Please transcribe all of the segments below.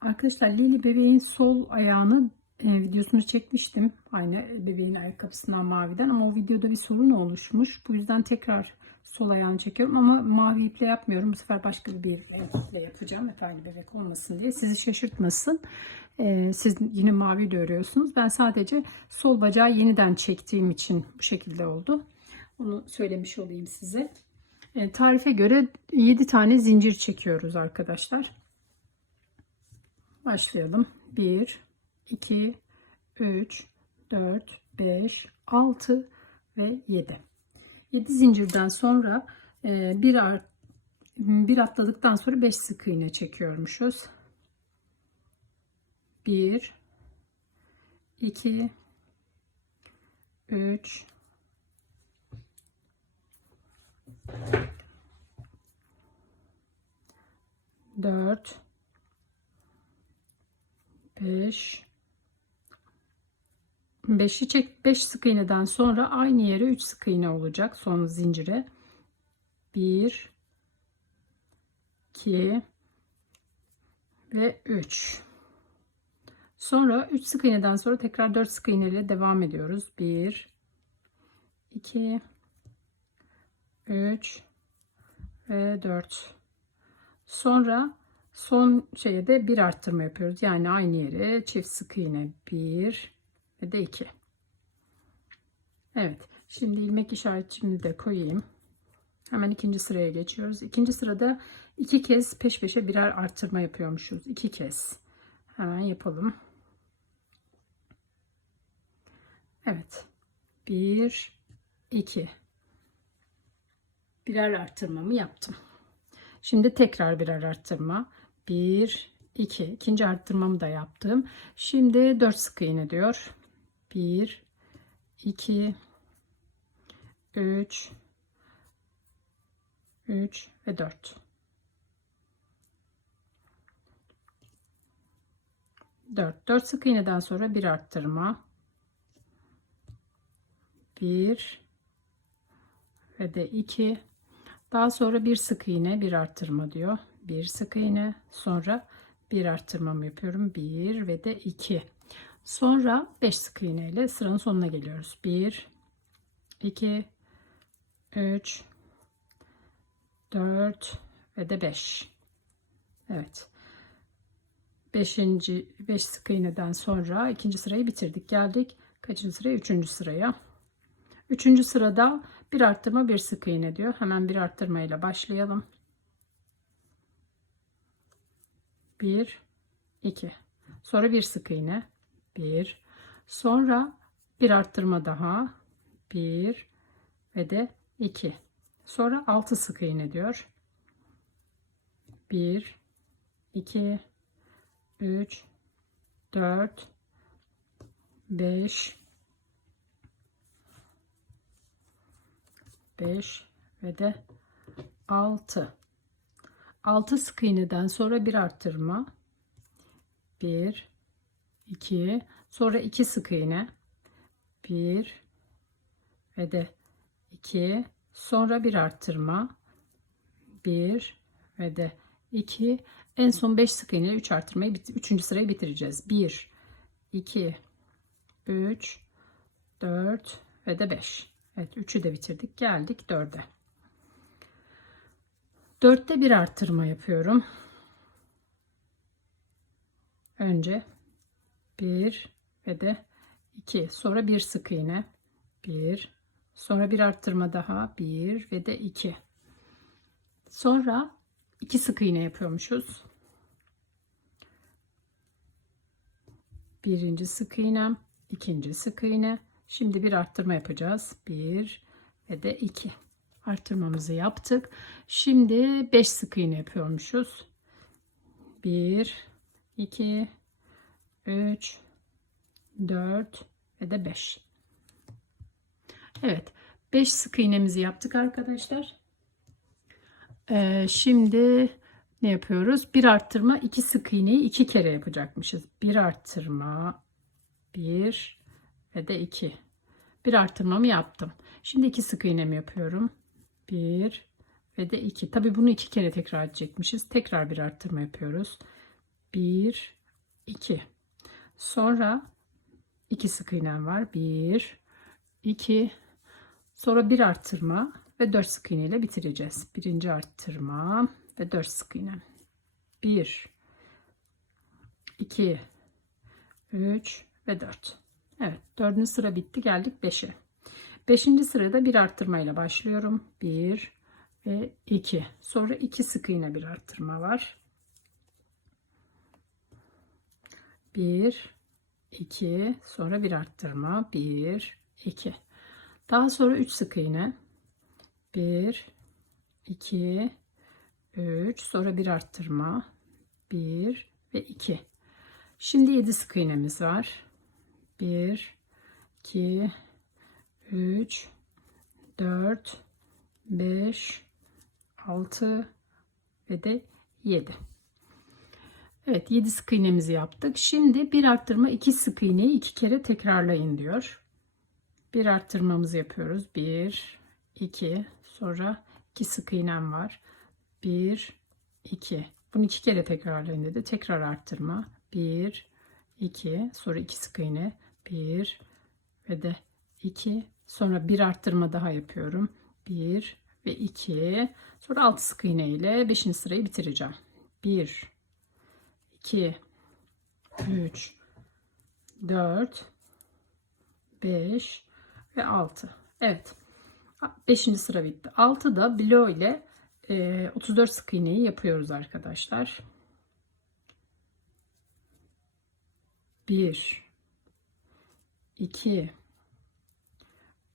Arkadaşlar Lili bebeğin sol ayağını e, videosunu çekmiştim. Aynı bebeğin ayakkabısından maviden ama o videoda bir sorun oluşmuş. Bu yüzden tekrar sol ayağını çekiyorum ama mavi iple yapmıyorum. Bu sefer başka bir iple yapacağım. Hep bebek olmasın diye. Sizi şaşırtmasın. E, siz yine mavi de örüyorsunuz. Ben sadece sol bacağı yeniden çektiğim için bu şekilde oldu. Onu söylemiş olayım size. E, tarife göre 7 tane zincir çekiyoruz arkadaşlar. Başlayalım. 1, 2, 3, 4, 5, 6 ve 7. 7 zincirden sonra e, bir, art, bir atladıktan sonra 5 sık iğne çekiyormuşuz. 1, 2, 3, 4 5 5'i çek 5 sık iğneden sonra aynı yere 3 sık iğne olacak son zincire. 1 2 ve 3 sonra 3 sık iğneden sonra tekrar 4 sık iğne ile devam ediyoruz. 1 2 3 ve 4 sonra son şeye de bir arttırma yapıyoruz. Yani aynı yere çift sık iğne 1 ve de 2 Evet şimdi ilmek işaretini de koyayım. Hemen ikinci sıraya geçiyoruz. İkinci sırada iki kez peş peşe birer arttırma yapıyormuşuz. İki kez. Hemen yapalım. Evet 1 2 birer arttırmamı yaptım. Şimdi tekrar birer arttırma. 1 2 ikinci arttırmamı da yaptım. Şimdi 4 sık iğne diyor. 1 2 3 3 ve 4. 4 4 sık iğneden sonra bir arttırma. 1 ve de 2 daha sonra bir sık iğne bir arttırma diyor bir sık iğne sonra bir arttırmamı yapıyorum 1 ve de 2 sonra 5 sık iğne ile sıranın sonuna geliyoruz 1 2 3 4 ve de 5 Evet 5. 5 sık iğneden sonra ikinci sırayı bitirdik geldik kaçıncı sıraya üçüncü sıraya Üçüncü sırada bir arttırma bir sık iğne diyor. Hemen bir arttırma ile başlayalım. 1 2 sonra bir sık iğne. 1 sonra bir arttırma daha. 1 ve de 2 sonra 6 sık iğne diyor. 1 2 3 4 5 5 ve de 6. 6 sık iğneden sonra bir arttırma. 1 2 sonra 2 sık iğne. 1 ve de 2 sonra bir arttırma. 1 ve de 2 en son 5 sık iğne 3 arttırmayı 3. sırayı bitireceğiz. 1 2 3 4 ve de 5. Evet 3'ü de bitirdik. Geldik 4'e. 4'te bir arttırma yapıyorum. Önce 1 ve de 2. Sonra bir sık iğne. 1. Sonra bir arttırma daha. 1 ve de 2. Sonra 2 sık iğne yapıyormuşuz. Birinci sık iğnem, ikinci sık iğne, Şimdi bir arttırma yapacağız. 1 ve de 2. Arttırmamızı yaptık. Şimdi 5 sık iğne yapıyormuşuz. 1 2 3 4 ve de 5. Evet. 5 sık iğnemizi yaptık arkadaşlar. Ee, şimdi ne yapıyoruz? Bir arttırma, iki sık iğneyi iki kere yapacakmışız. Bir arttırma, bir ve de 2. Bir artırmamı yaptım. Şimdi iki sık iğnemi yapıyorum. 1 ve de 2. Tabi bunu iki kere tekrar edecekmişiz. Tekrar bir arttırma yapıyoruz. 1 2 sonra 2 sık iğnem var. 1 2 sonra bir arttırma ve 4 sık iğne ile bitireceğiz. Birinci arttırma ve 4 sık iğne. 1 2 3 ve 4 Evet dördüncü sıra bitti. Geldik 5'e 5. sırada bir arttırmayla başlıyorum. 1 ve 2 sonra 2 sık iğne bir arttırma var. 1 2 sonra bir arttırma. 1 2 daha sonra 3 sık iğne. 1 2 3 sonra bir arttırma. 1 ve 2 şimdi 7 sık iğnemiz var. 1 2 3 4 5 6 ve de 7 Evet 7 sık iğnemizi yaptık. Şimdi bir arttırma 2 sık iğneyi 2 kere tekrarlayın diyor. Bir arttırmamızı yapıyoruz. 1 2 sonra 2 sık iğnem var. 1 2 bunu 2 kere tekrarlayın dedi. Tekrar arttırma. 1 2 sonra 2 sık iğne 1 ve de 2 sonra bir arttırma daha yapıyorum. 1 ve 2 sonra 6 sık iğne ile 5. sırayı bitireceğim. 1 2 3 4 5 ve 6 evet 5. sıra bitti 6'da blow ile e, 34 sık iğneyi yapıyoruz arkadaşlar 1 2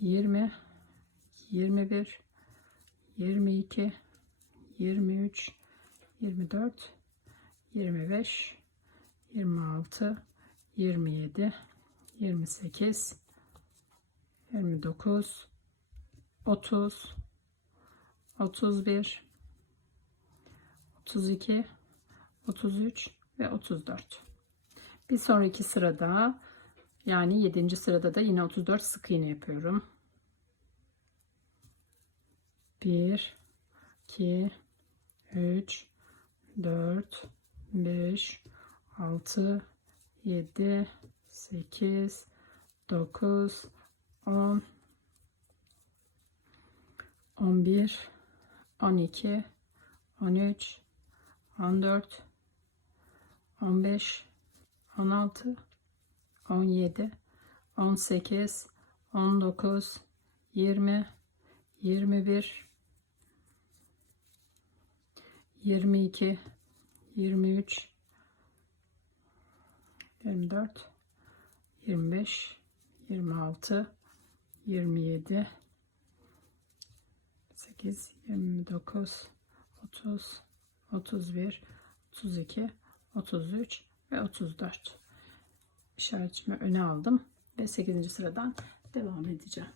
20 21 22 23 24 25 26 27 28 29 30 31 32 33 ve 34 bir sonraki sırada yani 7. sırada da yine 34 sık iğne yapıyorum 1 2 3 4 5 6 7 8 9 10 11 12 13 14 15 16 17 18 19 20 21 22 23 24 25 26 27 8 29 30 31 32 33 ve 34 işaretimi öne aldım ve 8. sıradan devam edeceğim.